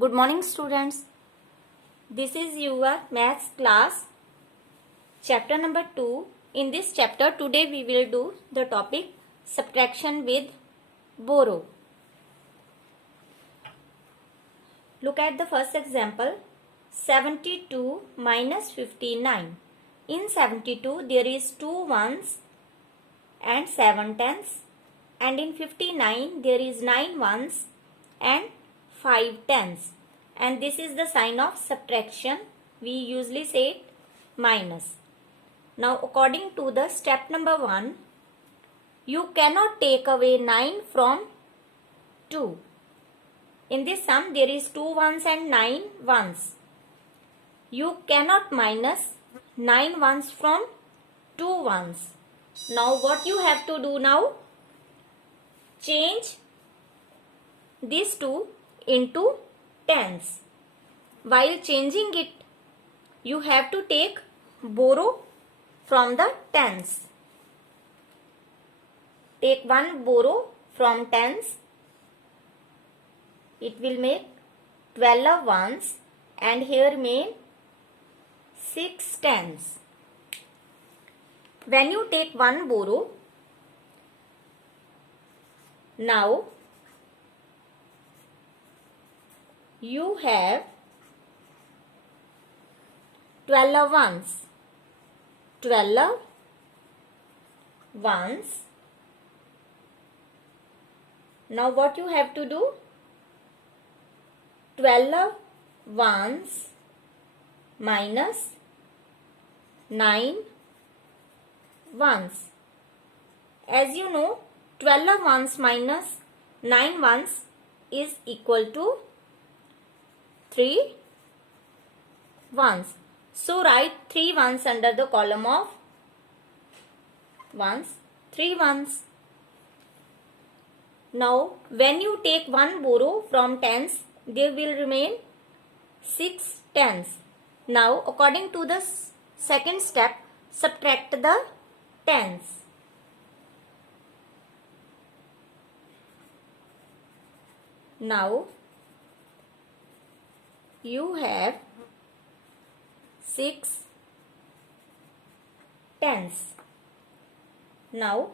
Good morning, students. This is your maths class, chapter number 2. In this chapter, today we will do the topic subtraction with borrow. Look at the first example, 72 minus 59. In 72, there is 2 ones and 7 tens, and in 59, there is 9 ones and 5 tens, and this is the sign of subtraction. We usually say it minus. Now, according to the step number 1, you cannot take away 9 from 2. In this sum, there is 2 ones and 9 ones. You cannot minus 9 ones from 2 ones. Now, what you have to do now? Change these two into tens. While changing it, you have to take borrow from the tens. Take one borrow from tens. It will make 12 ones and here remain 6 tens. When you take one borrow, now you have 12 ones. 12 ones. Now what you have to do? 12 ones minus 9 ones. As you know, 12 ones minus 9 ones is equal to 3 ones. So write 3 ones under the column of ones, 3 ones. Now when you take one borrow from tens, there will remain 6 tens. Now according to the second step, subtract the tens. Now you have 6 tens. Now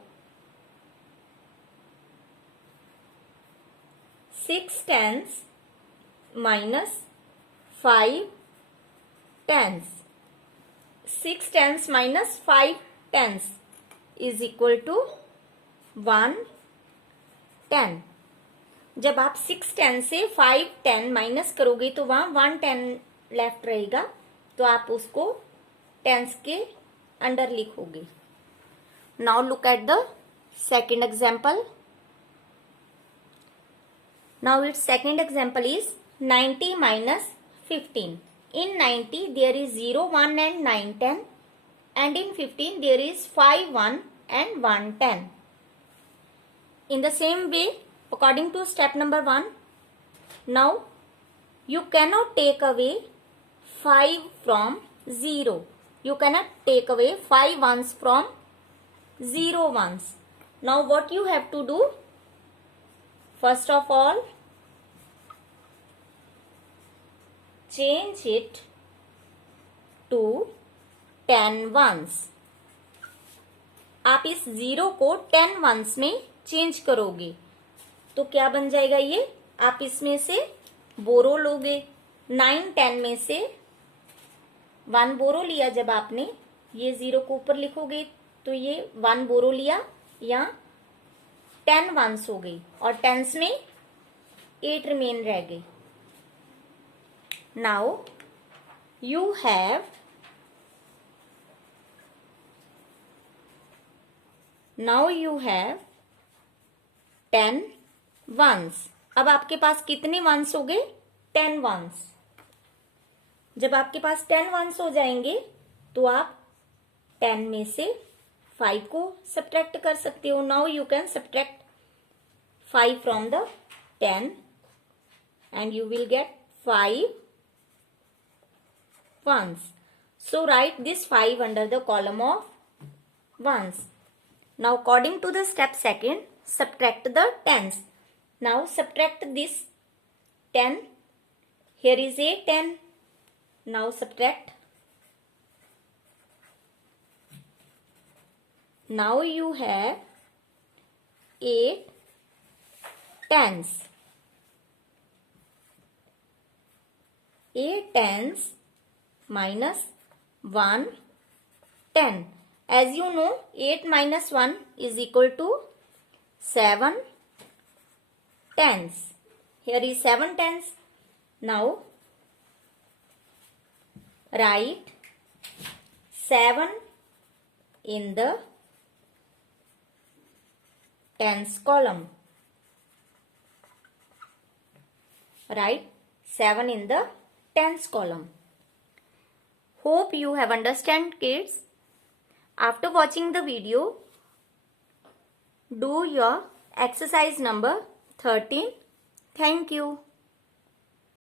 6 tens minus 5 tens. 6 tens minus 5 tens is equal to 1 10. जब आप 6 10 से 5 10 minus करोगे तो वहां 1 10 left रहेगा, तो आप उसको टेंस के अंडर लिखोगे. Now look at the second example. Now it's second example is 90 minus 15. In 90 there is 0 1 and 9 10, and in 15 there is 5 1 and 1 10. In the same way, according to step number 1, now you cannot take away 5 from 0. You cannot take away 5 ones from 0 ones. Now what you have to do? First of all, change it to 10 ones. आप इस 0 को 10 ones में change करोगे तो क्या बन जाएगा ये? आप इसमें से बोरो लोगे. 9 10 में से 1 बोरो लिया. जब आपने ये 0 को ऊपर लिखोगे तो ये 1 बोरो लिया, या 10 वंस हो गई और टेंस में 8 रिमेन रह गए. Now you have now you have 10 ones. अब आपके पास कितने वंस हो गए? 10 वंस. जब आपके पास 10 वंस हो जाएंगे तो आप 10 में से 5 को सब्ट्रैक्ट कर सकते हो. Now you can subtract 5 from the 10 and you will get 5 ones. So write this 5 under the column of ones. Now according to the step second, subtract the tens. Now subtract this 10 Here is 8, 10. Now subtract. Now you have 8 tens. 8 tens minus 1 10. As you know, 8 minus 1 is equal to 7 tens. Here is 7 tens. Now write 7 in the tens column. Write 7 in the tens column. Hope you have understand, kids. After watching the video, do your exercise number 13. Thank you.